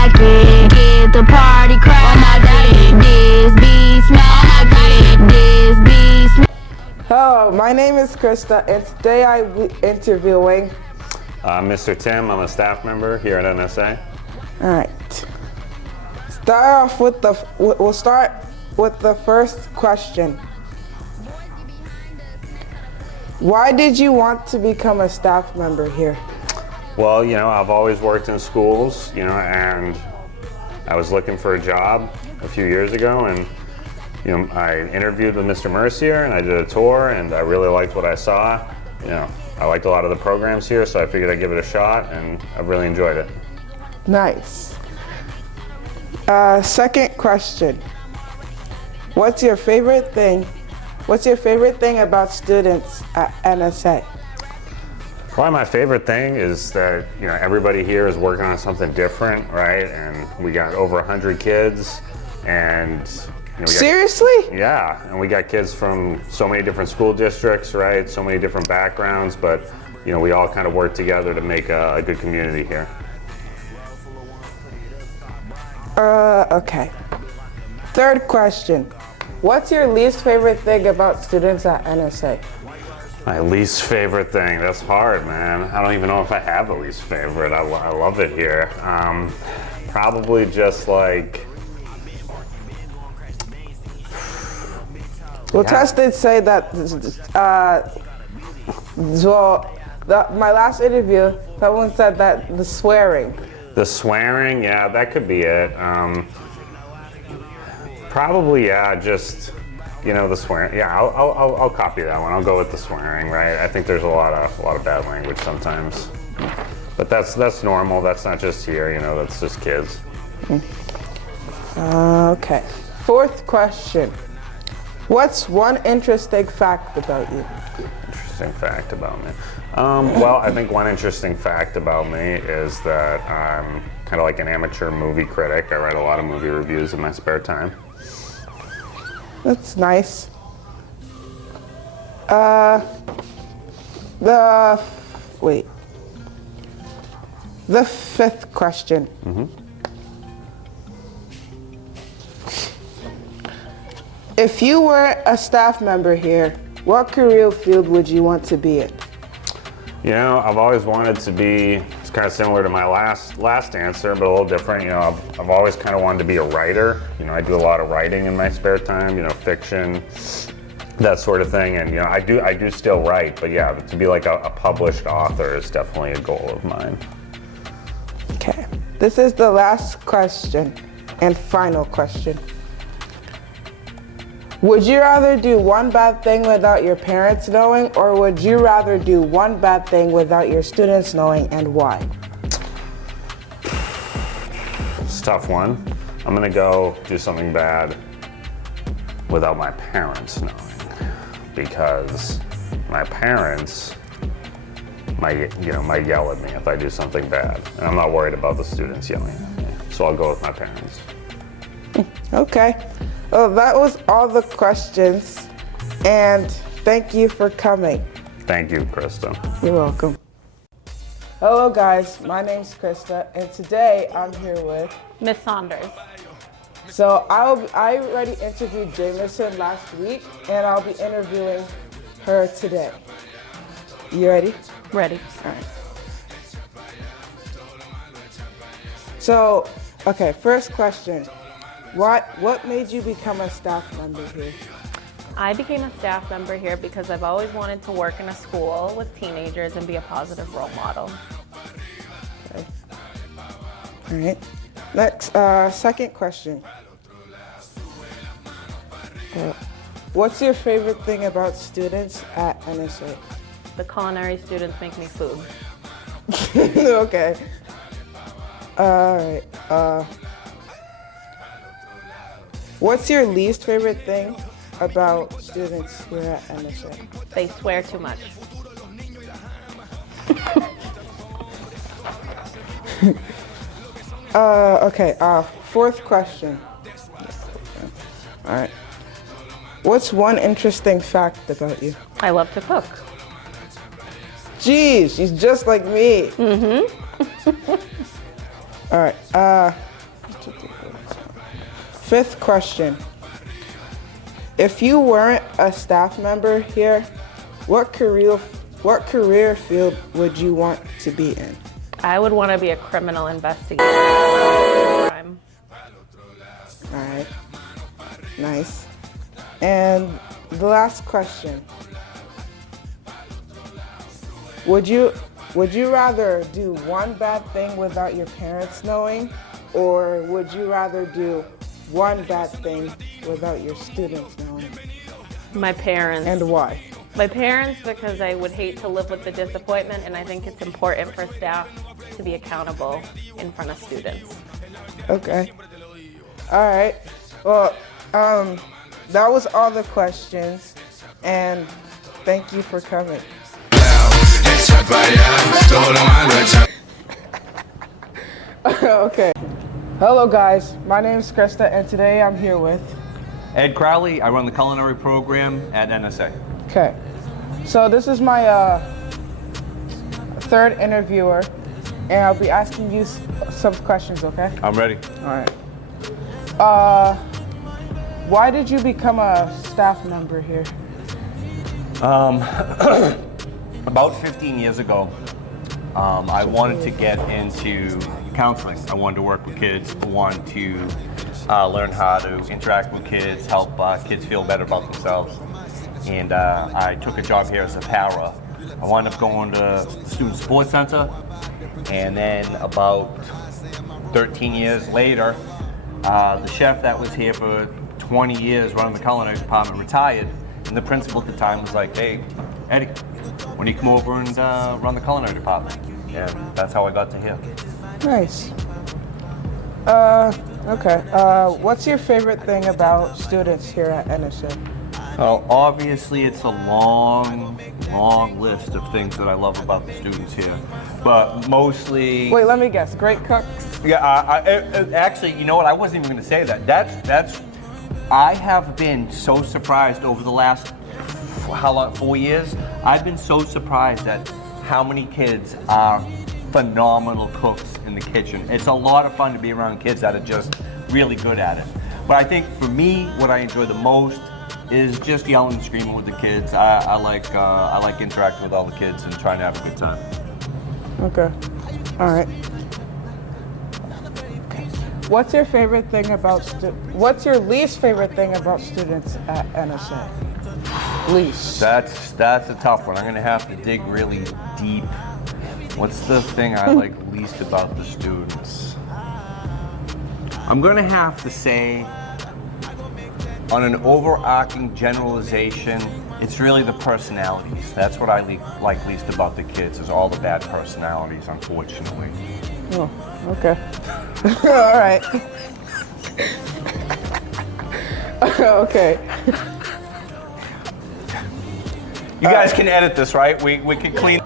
crackin'. Get the party crackin'. This be smackin'. This be smackin'. Hello, my name is Christa, and today I'm interviewing Mr. Tim. I'm a staff member here at NSA. All right. We'll start with the first question. Why did you want to become a staff member here? Well, I've always worked in schools, and I was looking for a job a few years ago, and I interviewed with Mr. Mercier, and I did a tour, and I really liked what I saw. I liked a lot of the programs here, so I figured I'd give it a shot, and I've really enjoyed it. Nice. Second question. What's your favorite thing about students at NSA? Probably my favorite thing is that everybody here is working on something different, right? And we got over 100 kids, and Seriously? Yeah, and we got kids from so many different school districts, right? So many different backgrounds, but we all kind of work together to make a good community here. Okay. Third question. What's your least favorite thing about students at NSA? My least favorite thing, that's hard, man. I don't even know if I have a least favorite. I love it here. Probably just like... Well, Tess did say that, my last interview, someone said that the swearing. The swearing, yeah, that could be it. Probably, yeah, just, the swearing. Yeah, I'll copy that one. I'll go with the swearing, right? I think there's a lot of bad language sometimes. But that's normal. That's not just here, that's just kids. Okay. Fourth question. What's one interesting fact about you? Interesting fact about me. Well, I think one interesting fact about me is that I'm kind of like an amateur movie critic. I write a lot of movie reviews in my spare time. That's nice. The fifth question. If you were a staff member here, what career field would you want to be in? I've always wanted to be, it's kind of similar to my last answer, but a little different. I've always kind of wanted to be a writer. I do a lot of writing in my spare time, fiction, that sort of thing. And, I do still write, but yeah, to be like a published author is definitely a goal of mine. Okay. This is the last question and final question. Would you rather do one bad thing without your parents knowing, or would you rather do one bad thing without your students knowing, and why? It's a tough one. I'm gonna go do something bad without my parents knowing, because my parents might yell at me if I do something bad, and I'm not worried about the students yelling at me, so I'll go with my parents. Okay. Well, that was all the questions, and thank you for coming. Thank you, Christa. You're welcome. Hello guys, my name's Christa, and today I'm here with Miss Saunders. So I already interviewed Jameson last week, and I'll be interviewing her today. You ready? Ready. All right. So, okay, first question. What made you become a staff member here? I became a staff member here because I've always wanted to work in a school with teenagers and be a positive role model. Okay. All right. Next, second question. What's your favorite thing about students at NSA? The culinary students make me food. Okay. All right. What's your least favorite thing about students here at NSA? They swear too much. Okay, fourth question. All right. What's one interesting fact about you? I love to cook. Geez, she's just like me. Mm-hmm. All right. Fifth question. If you weren't a staff member here, what career field would you want to be in? I would want to be a criminal investigator. Crime. All right. Nice. And the last question. Would you rather do one bad thing without your parents knowing, or would you rather do one bad thing without your students knowing? My parents. And why? My parents, because I would hate to live with the disappointment, and I think it's important for staff to be accountable in front of students. Okay. All right. Well, that was all the questions, and thank you for coming. Okay. Hello guys, my name is Christa, and today I'm here with Ed Crowley. I run the culinary program at NSA. Okay. So this is my third interviewer, and I'll be asking you some questions, okay? I'm ready. All right. Why did you become a staff member here? About 15 years ago, I wanted to get into counseling. I wanted to work with kids. I wanted to learn how to interact with kids, help kids feel better about themselves. And I took a job here as a para. I wound up going to Student Support Center, and then about 13 years later, the chef that was here for 20 years running the culinary department retired, and the principal at the time was like, "Hey, Eddie, when do you come over and run the culinary department?" And that's how I got to here. Nice. Okay. What's your favorite thing about students here at NSA? Well, obviously it's a long list of things that I love about the students here, but mostly. Wait, let me guess. Great cooks? Yeah, actually, you know what? I wasn't even going to say that. That's. I have been so surprised over the last, how long? 4 years. I've been so surprised at how many kids are phenomenal cooks in the kitchen. It's a lot of fun to be around kids that are just really good at it. But I think for me, what I enjoy the most is just yelling and screaming with the kids. I like interacting with all the kids and trying to have a good time. Okay. All right. What's your favorite thing about what's your least favorite thing about students at NSA? Least. That's a tough one. I'm gonna have to dig really deep. What's the thing I like least about the students? I'm gonna have to say, on an overarching generalization, it's really the personalities. That's what I like least about the kids, is all the bad personalities, unfortunately. Oh, okay. All right. Okay. You guys can edit this, right? We can clean.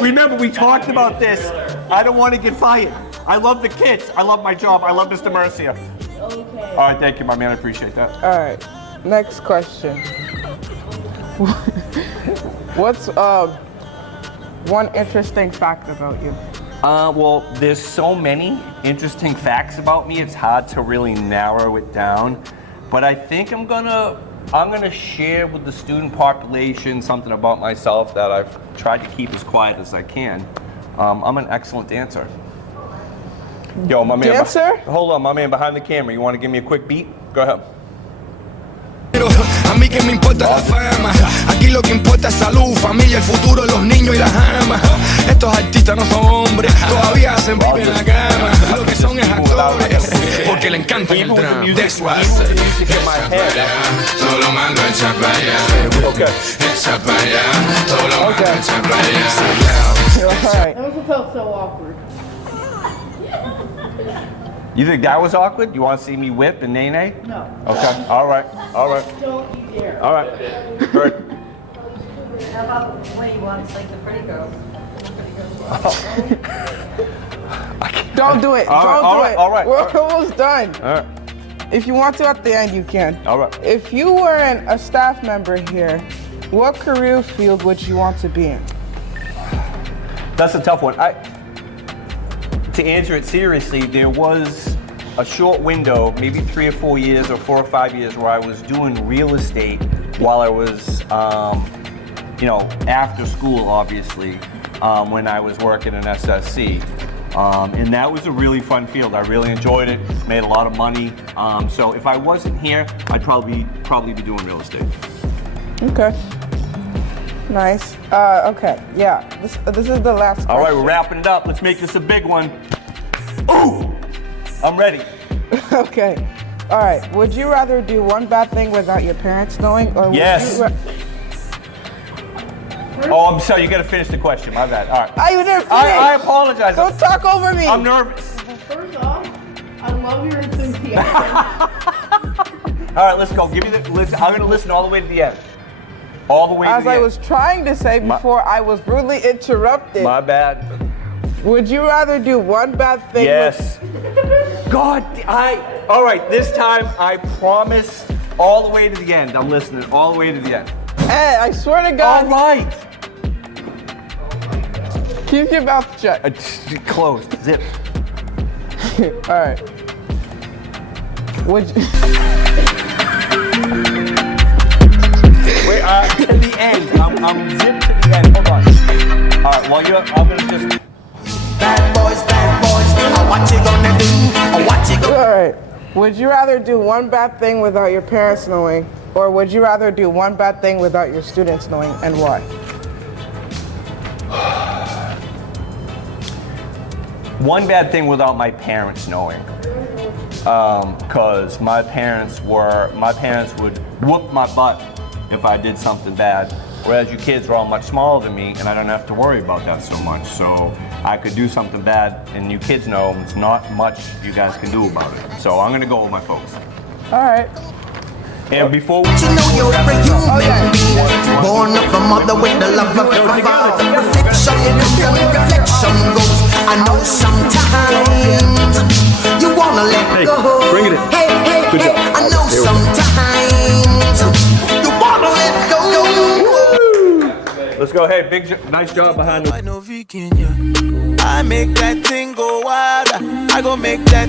Remember, we talked about this. I don't want to get fired. I love the kids. I love my job. I love Mr. Mercia. Okay. All right, thank you, my man. I appreciate that. All right. Next question. What's one interesting fact about you? Well, there's so many interesting facts about me. It's hard to really narrow it down. But I think I'm gonna share with the student population something about myself that I've tried to keep as quiet as I can. I'm an excellent dancer. Yo, my man. Dancer? Hold on, my man behind the camera. You want to give me a quick beat? Go ahead. A mí que me importa la fama. Aquí lo que importa es salud, familia, el futuro, los niños y las amas. Estos artistas no son hombres, todavía hacen pipi en la cama. Lo que son es actores, porque le encantan el drama. That's why I say, todo lo mando echa para allá. Echa para allá, todo lo mando echa para allá. All right. Never felt so awkward. You think that was awkward? You want to see me whip and nay-nay? No. Okay, all right. Don't you dare. All right. Good. How about when he wants like the pretty girls? Don't do it. Don't do it. all right. We're almost done. All right. If you want to at the end, you can. All right. If you weren't a staff member here, what career field would you want to be in? That's a tough one. To answer it seriously, there was a short window, maybe 3 or 4 years or 4 or 5 years, where I was doing real estate while I was, after school, obviously, when I was working in SSC. And that was a really fun field. I really enjoyed it, made a lot of money. So if I wasn't here, I'd probably be doing real estate. Okay. Nice. Okay. Yeah. This is the last question. All right, we're wrapping it up. Let's make this a big one. Ooh! I'm ready. Okay. All right. Would you rather do one bad thing without your parents knowing, or would Yes. you Oh, I'm sorry. You got to finish the question. My bad. All right. I didn't finish. I apologize. Don't talk over me. I'm nervous. First off, I love your enthusiasm. All right, let's go. Give me the. I'm going to listen all the way to the end. All the way to As the I end. was trying to say before, I was rudely interrupted. My bad. Would you rather do one bad thing? Yes. God, all right, this time I promise all the way to the end. I'm listening all the way to the end. Hey, I swear to All God. right. Keep your mouth shut. Closed. Zip. All right. Would you? Wait, to the end. I'm zipped to the end. Hold on. All right, well, I'm going to just. Bad boys, what you gonna do? What you gonna All right. Would you rather do one bad thing without your parents knowing, or would you rather do one bad thing without your students knowing, and why? One bad thing without my parents knowing. Because my parents would whoop my butt if I did something bad. Whereas you kids are all much smaller than me, and I don't have to worry about that so much. So I could do something bad, and you kids know it's not much you guys can do about it. So I'm gonna go with my folks. All right. And before we You know you're a human being, born of a mother with the love of a father. Reflection goes. I know sometimes you wanna let go. bring it in. Hey, Good job. I know sometimes you wanna let go. let's go. Hey, nice job behind the. I make that thing go wild. I go make that